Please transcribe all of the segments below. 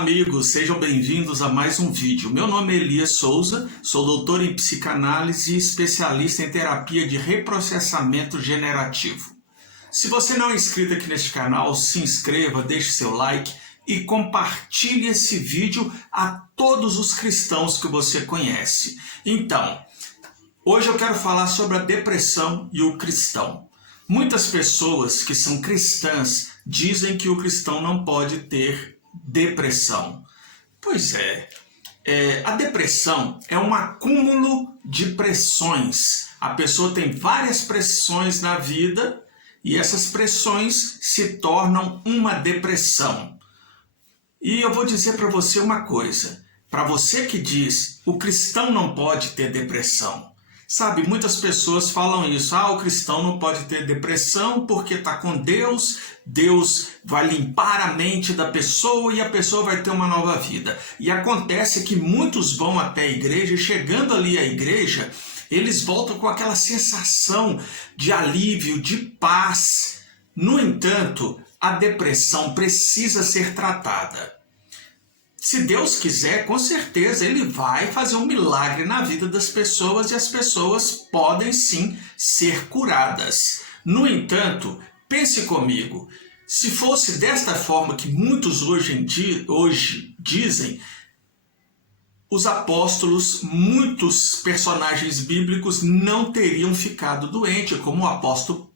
amigos, sejam bem-vindos a mais um vídeo. Meu nome é Elias Souza, sou doutor em psicanálise e especialista em terapia de reprocessamento generativo. Se você não é inscrito aqui neste canal, se inscreva, deixe seu like e compartilhe esse vídeo a todos os cristãos que você conhece. Então, hoje eu quero falar sobre a depressão e o cristão. Muitas pessoas que são cristãs dizem que o cristão não pode ter depressão. Pois é, a depressão é um acúmulo de pressões. A pessoa tem várias pressões na vida e essas pressões se tornam uma depressão. E eu vou dizer para você uma coisa, para você que diz o cristão não pode ter depressão. Sabe, muitas pessoas falam isso, o cristão não pode ter depressão porque está com Deus, Deus vai limpar a mente da pessoa e a pessoa vai ter uma nova vida. E acontece que muitos vão até a igreja e chegando ali à igreja, eles voltam com aquela sensação de alívio, de paz. No entanto, a depressão precisa ser tratada. Se Deus quiser, com certeza Ele vai fazer um milagre na vida das pessoas e as pessoas podem sim ser curadas. No entanto, pense comigo, se fosse desta forma que muitos hoje dizem, os apóstolos, muitos personagens bíblicos não teriam ficado doentes, como o apóstolo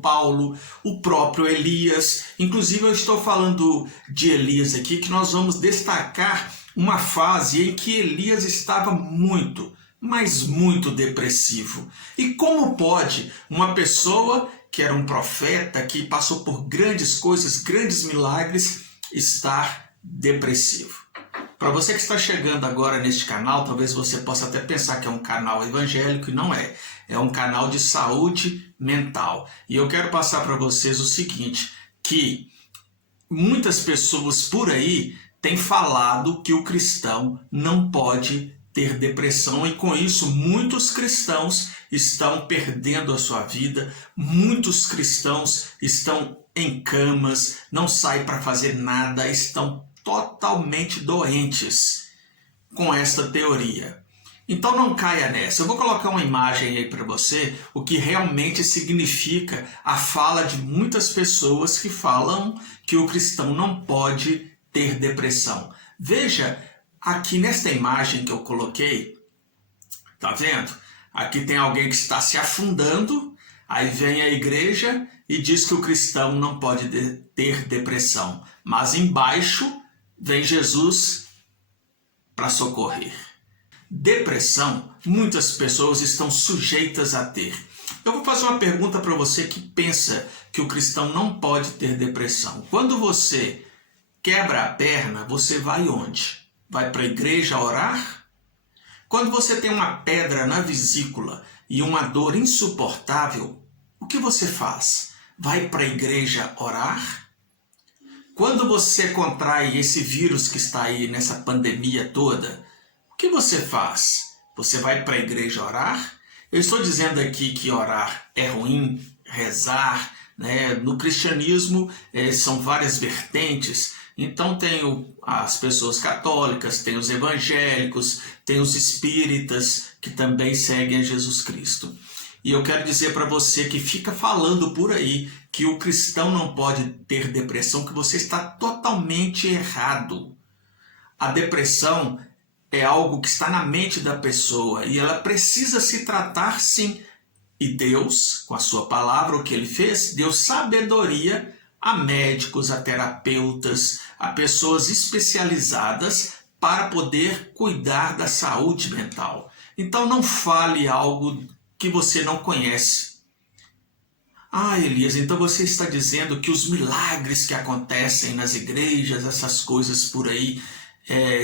Paulo, o próprio Elias. Inclusive eu estou falando de Elias aqui, que nós vamos destacar uma fase em que Elias estava muito, mas muito depressivo. E como pode uma pessoa que era um profeta, que passou por grandes coisas, grandes milagres, estar depressivo? Para você que está chegando agora neste canal, talvez você possa até pensar que é um canal evangélico e não é. É um canal de saúde mental. E eu quero passar para vocês o seguinte, que muitas pessoas por aí têm falado que o cristão não pode ter depressão e com isso muitos cristãos estão perdendo a sua vida, muitos cristãos estão em camas, não saem para fazer nada, estão totalmente doentes com esta teoria. Então não caia nessa. Eu vou colocar uma imagem aí para você, o que realmente significa a fala de muitas pessoas que falam que o cristão não pode ter depressão. Veja aqui nesta imagem que eu coloquei, tá vendo? Aqui tem alguém que está se afundando, aí vem a igreja e diz que o cristão não pode ter depressão. Mas embaixo vem Jesus para socorrer. Depressão, muitas pessoas estão sujeitas a ter. Eu vou fazer uma pergunta para você que pensa que o cristão não pode ter depressão. Quando você quebra a perna, você vai onde? Vai para a igreja orar? Quando você tem uma pedra na vesícula e uma dor insuportável, o que você faz? Vai para a igreja orar? Quando você contrai esse vírus que está aí nessa pandemia toda, o que você faz? Você vai para a igreja orar? Eu estou dizendo aqui que orar é ruim, rezar, né? No cristianismo são várias vertentes. Então tem as pessoas católicas, tem os evangélicos, tem os espíritas que também seguem a Jesus Cristo. E eu quero dizer para você que fica falando por aí que o cristão não pode ter depressão, que você está totalmente errado. A depressão é algo que está na mente da pessoa e ela precisa se tratar sim. E Deus, com a sua palavra, o que Ele fez, deu sabedoria a médicos, a terapeutas, a pessoas especializadas para poder cuidar da saúde mental. Então não fale algo que você não conhece. Elias, então você está dizendo que os milagres que acontecem nas igrejas, essas coisas por aí,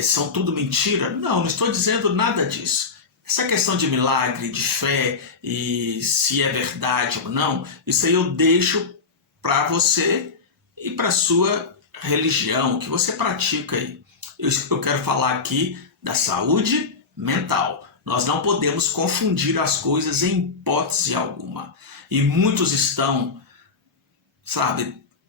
são tudo mentira? Não estou dizendo nada disso. Essa questão de milagre, de fé e se é verdade ou não, isso aí eu deixo para você e para a sua religião, que você pratica aí. Eu quero falar aqui da saúde mental. Nós não podemos confundir as coisas em hipótese alguma. E muitos estão,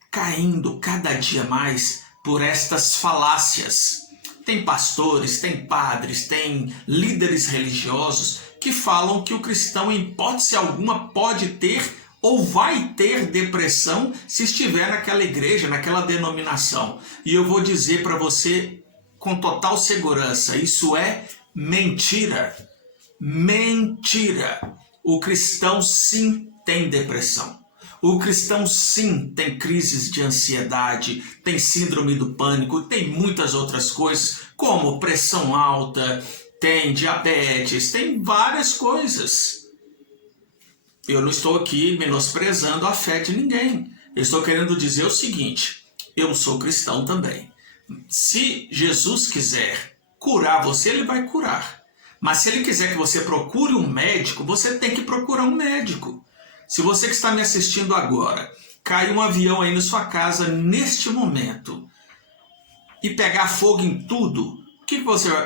caindo cada dia mais por estas falácias. Tem pastores, tem padres, tem líderes religiosos que falam que o cristão, em hipótese alguma, pode ter ou vai ter depressão se estiver naquela igreja, naquela denominação. E eu vou dizer para você com total segurança, isso é mentira. Mentira! O cristão sim tem depressão. O cristão sim tem crises de ansiedade, tem síndrome do pânico, tem muitas outras coisas, como pressão alta, tem diabetes, tem várias coisas. Eu não estou aqui menosprezando a fé de ninguém. Eu estou querendo dizer o seguinte, eu sou cristão também. Se Jesus quiser curar você, ele vai curar. Mas se ele quiser que você procure um médico, você tem que procurar um médico. Se você que está me assistindo agora, cai um avião aí na sua casa neste momento e pegar fogo em tudo,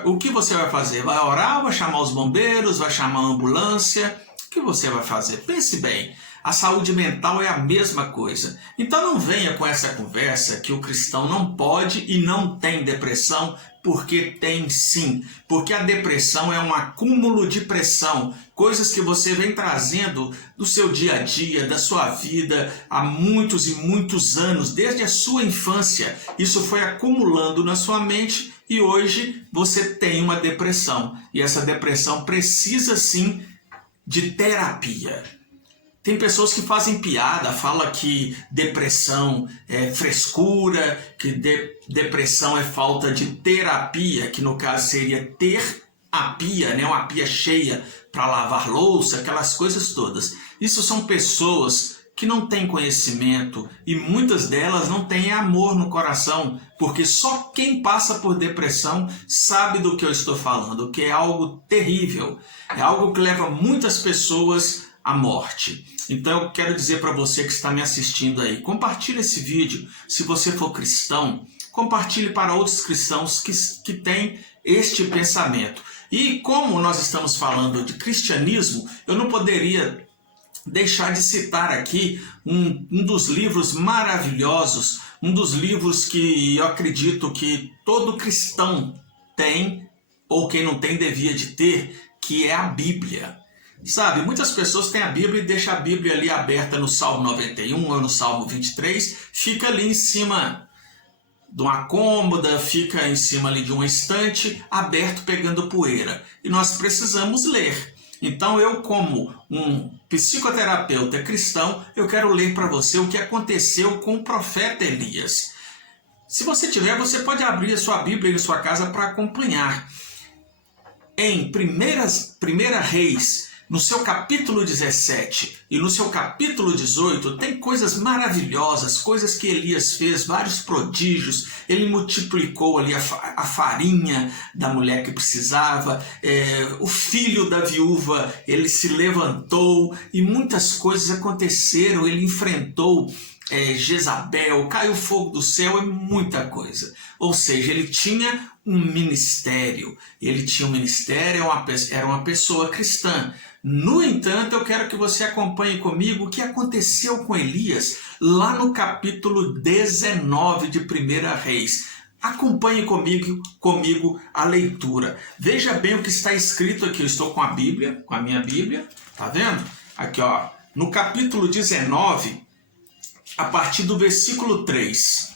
o que você vai fazer? Vai orar, vai chamar os bombeiros, vai chamar a ambulância? O que você vai fazer? Pense bem, a saúde mental é a mesma coisa. Então não venha com essa conversa que o cristão não pode e não tem depressão, porque tem sim. Porque a depressão é um acúmulo de pressão, coisas que você vem trazendo do seu dia a dia, da sua vida, há muitos e muitos anos, desde a sua infância. Isso foi acumulando na sua mente e hoje você tem uma depressão. E essa depressão precisa sim de terapia. Tem pessoas que fazem piada, falam que depressão é frescura, que depressão é falta de terapia, que no caso seria ter a pia, né? Uma pia cheia para lavar louça, aquelas coisas todas. Isso são pessoas que não têm conhecimento e muitas delas não têm amor no coração, porque só quem passa por depressão sabe do que eu estou falando, que é algo terrível, é algo que leva muitas pessoas à morte. Então eu quero dizer para você que está me assistindo aí, compartilhe esse vídeo. Se você for cristão, compartilhe para outros cristãos que têm este pensamento. E como nós estamos falando de cristianismo, eu não poderia deixar de citar aqui um dos livros maravilhosos, um dos livros que eu acredito que todo cristão tem, ou quem não tem devia de ter, que é a Bíblia. Sabe, muitas pessoas têm a Bíblia e deixam a Bíblia ali aberta no Salmo 91 ou no Salmo 23, fica ali em cima de uma cômoda, fica em cima ali de uma estante, aberto pegando poeira. E nós precisamos ler. Então eu, como um psicoterapeuta cristão, eu quero ler para você o que aconteceu com o profeta Elias. Se você tiver, você pode abrir a sua Bíblia em sua casa para acompanhar. Em 1 Reis, no seu capítulo 17 e no seu capítulo 18, tem coisas maravilhosas, coisas que Elias fez, vários prodígios. Ele multiplicou ali a farinha da mulher que precisava, o filho da viúva, ele se levantou e muitas coisas aconteceram. Ele enfrentou Jezabel, caiu fogo do céu, é muita coisa. Ou seja, ele tinha um ministério, era uma pessoa cristã. No entanto, eu quero que você acompanhe comigo o que aconteceu com Elias lá no capítulo 19 de 1 Reis. Acompanhe comigo a leitura. Veja bem o que está escrito aqui. Eu estou com a minha Bíblia, tá vendo? Aqui, ó, no capítulo 19, a partir do versículo 3.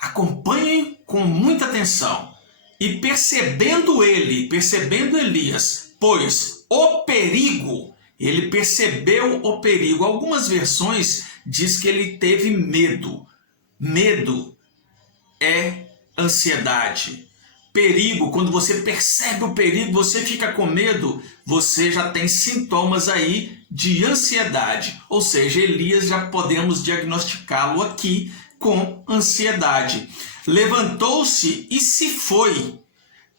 Acompanhe com muita atenção. E percebendo Elias, pois o perigo, ele percebeu o perigo. Algumas versões diz que ele teve medo. Medo é ansiedade. Perigo, quando você percebe o perigo, você fica com medo, você já tem sintomas aí de ansiedade. Ou seja, Elias já podemos diagnosticá-lo aqui com ansiedade. Levantou-se e se foi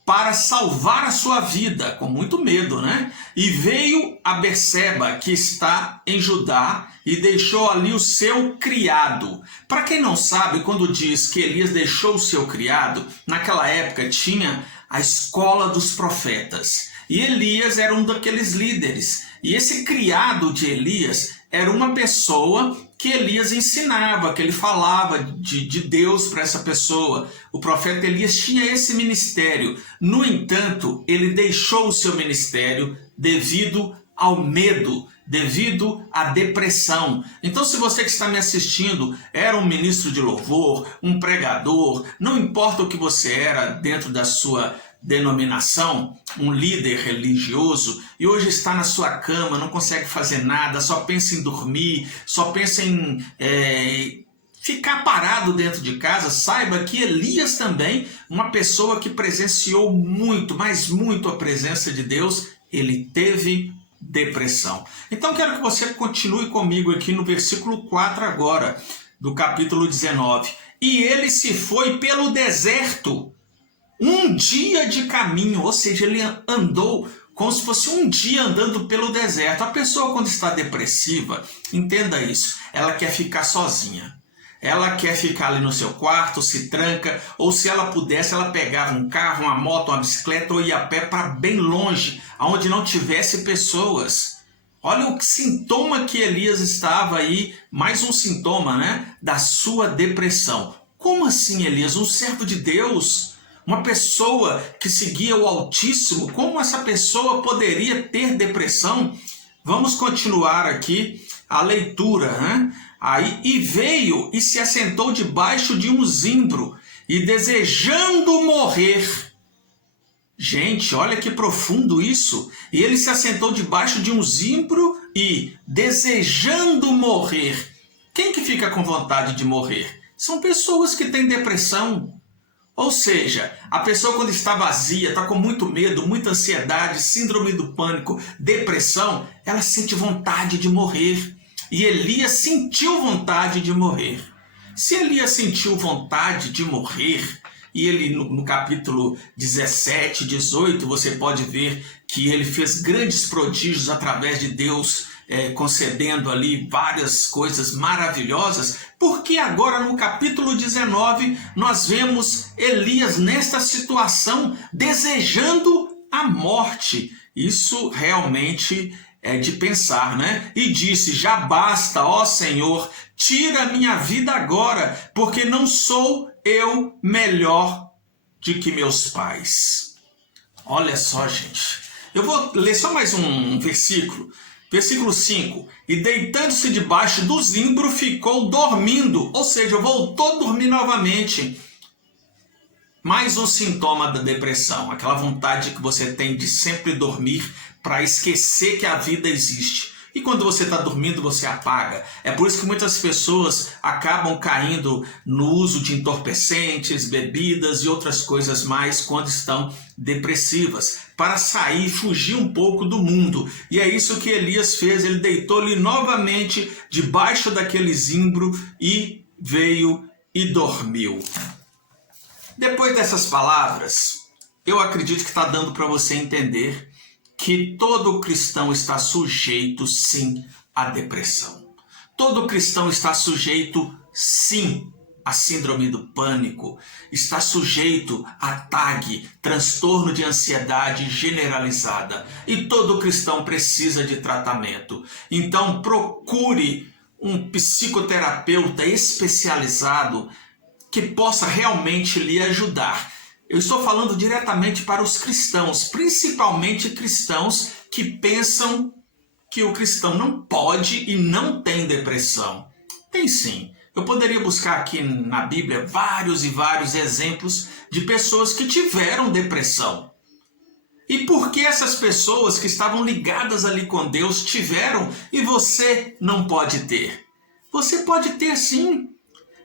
para salvar a sua vida, com muito medo, né? E veio a Berseba, que está em Judá, e deixou ali o seu criado. Para quem não sabe, quando diz que Elias deixou o seu criado, naquela época tinha a escola dos profetas. E Elias era um daqueles líderes. E esse criado de Elias era uma pessoa que Elias ensinava, que ele falava de Deus para essa pessoa. O profeta Elias tinha esse ministério. No entanto, ele deixou o seu ministério devido ao medo, devido à depressão. Então, se você que está me assistindo era um ministro de louvor, um pregador, não importa o que você era dentro da sua denominação, um líder religioso, e hoje está na sua cama, não consegue fazer nada, só pensa em dormir, só pensa em ficar parado dentro de casa, saiba que Elias também, uma pessoa que presenciou muito, mas muito a presença de Deus, ele teve depressão. Então quero que você continue comigo aqui no versículo 4 agora, do capítulo 19. E ele se foi pelo deserto, um dia de caminho, ou seja, ele andou como se fosse um dia andando pelo deserto. A pessoa, quando está depressiva, entenda isso, ela quer ficar sozinha. Ela quer ficar ali no seu quarto, se tranca, ou se ela pudesse, ela pegava um carro, uma moto, uma bicicleta ou ia a pé para bem longe, onde não tivesse pessoas. Olha o sintoma que Elias estava aí, mais um sintoma, né, da sua depressão. Como assim, Elias? Um servo de Deus? Uma pessoa que seguia o Altíssimo, como essa pessoa poderia ter depressão? Vamos continuar aqui a leitura, né? Aí, e veio e se assentou debaixo de um zimbro, e desejando morrer. Gente, olha que profundo isso. E ele se assentou debaixo de um zimbro e desejando morrer. Quem que fica com vontade de morrer? São pessoas que têm depressão. Ou seja, a pessoa quando está vazia, está com muito medo, muita ansiedade, síndrome do pânico, depressão, ela sente vontade de morrer. E Elias sentiu vontade de morrer. Se Elias sentiu vontade de morrer, e ele no capítulo 17, 18, você pode ver que ele fez grandes prodígios através de Deus, concedendo ali várias coisas maravilhosas, porque agora no capítulo 19 nós vemos Elias nesta situação desejando a morte. Isso realmente é de pensar, né? E disse: já basta, ó Senhor, tira a minha vida agora, porque não sou eu melhor do que meus pais. Olha só, gente. Eu vou ler só mais um versículo. Versículo 5. E deitando-se debaixo do zimbro, ficou dormindo. Ou seja, voltou a dormir novamente. Mais um sintoma da depressão. Aquela vontade que você tem de sempre dormir para esquecer que a vida existe. E quando você está dormindo, você apaga. É por isso que muitas pessoas acabam caindo no uso de entorpecentes, bebidas e outras coisas mais quando estão depressivas, para sair, fugir um pouco do mundo. E é isso que Elias fez. Ele deitou-lhe novamente debaixo daquele zimbro e veio e dormiu. Depois dessas palavras, eu acredito que está dando para você entender que todo cristão está sujeito, sim, à depressão. Todo cristão está sujeito, sim, à síndrome do pânico, está sujeito a TAG, transtorno de ansiedade generalizada. E todo cristão precisa de tratamento. Então procure um psicoterapeuta especializado que possa realmente lhe ajudar. Eu estou falando diretamente para os cristãos, principalmente cristãos que pensam que o cristão não pode e não tem depressão. Tem sim. Eu poderia buscar aqui na Bíblia vários e vários exemplos de pessoas que tiveram depressão. E por que essas pessoas que estavam ligadas ali com Deus tiveram e você não pode ter? Você pode ter sim.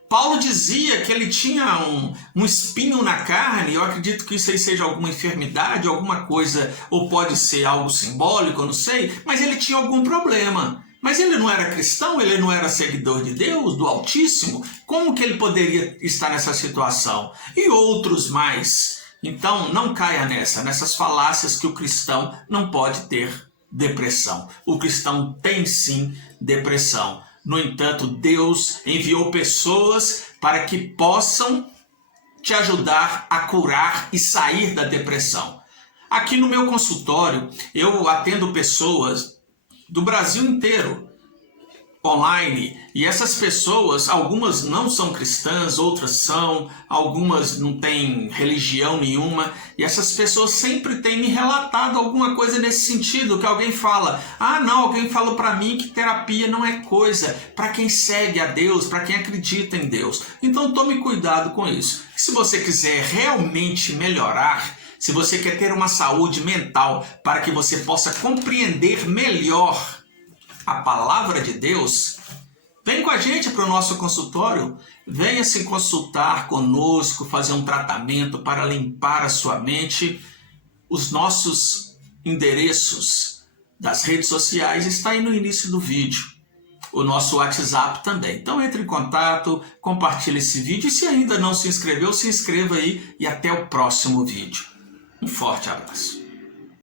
Paulo dizia que ele tinha um espinho na carne. Eu acredito que isso aí seja alguma enfermidade, alguma coisa, ou pode ser algo simbólico, eu não sei, mas ele tinha algum problema. Mas ele não era cristão, ele não era seguidor de Deus, do Altíssimo. Como que ele poderia estar nessa situação? E outros mais. Então não caia nessas falácias que o cristão não pode ter depressão. O cristão tem sim depressão. No entanto, Deus enviou pessoas para que possam te ajudar a curar e sair da depressão. Aqui no meu consultório, eu atendo pessoas do Brasil inteiro. online, e essas pessoas, algumas não são cristãs, outras são, algumas não têm religião nenhuma, e essas pessoas sempre têm me relatado alguma coisa nesse sentido, que alguém fala, alguém falou para mim que terapia não é coisa para quem segue a Deus, para quem acredita em Deus. Então tome cuidado com isso. Se você quiser realmente melhorar, se você quer ter uma saúde mental para que você possa compreender melhor a palavra de Deus, vem com a gente para o nosso consultório, venha se consultar conosco, fazer um tratamento para limpar a sua mente. Os nossos endereços das redes sociais estão aí no início do vídeo, o nosso WhatsApp também. Então entre em contato, compartilhe esse vídeo e se ainda não se inscreveu, se inscreva aí e até o próximo vídeo. Um forte abraço.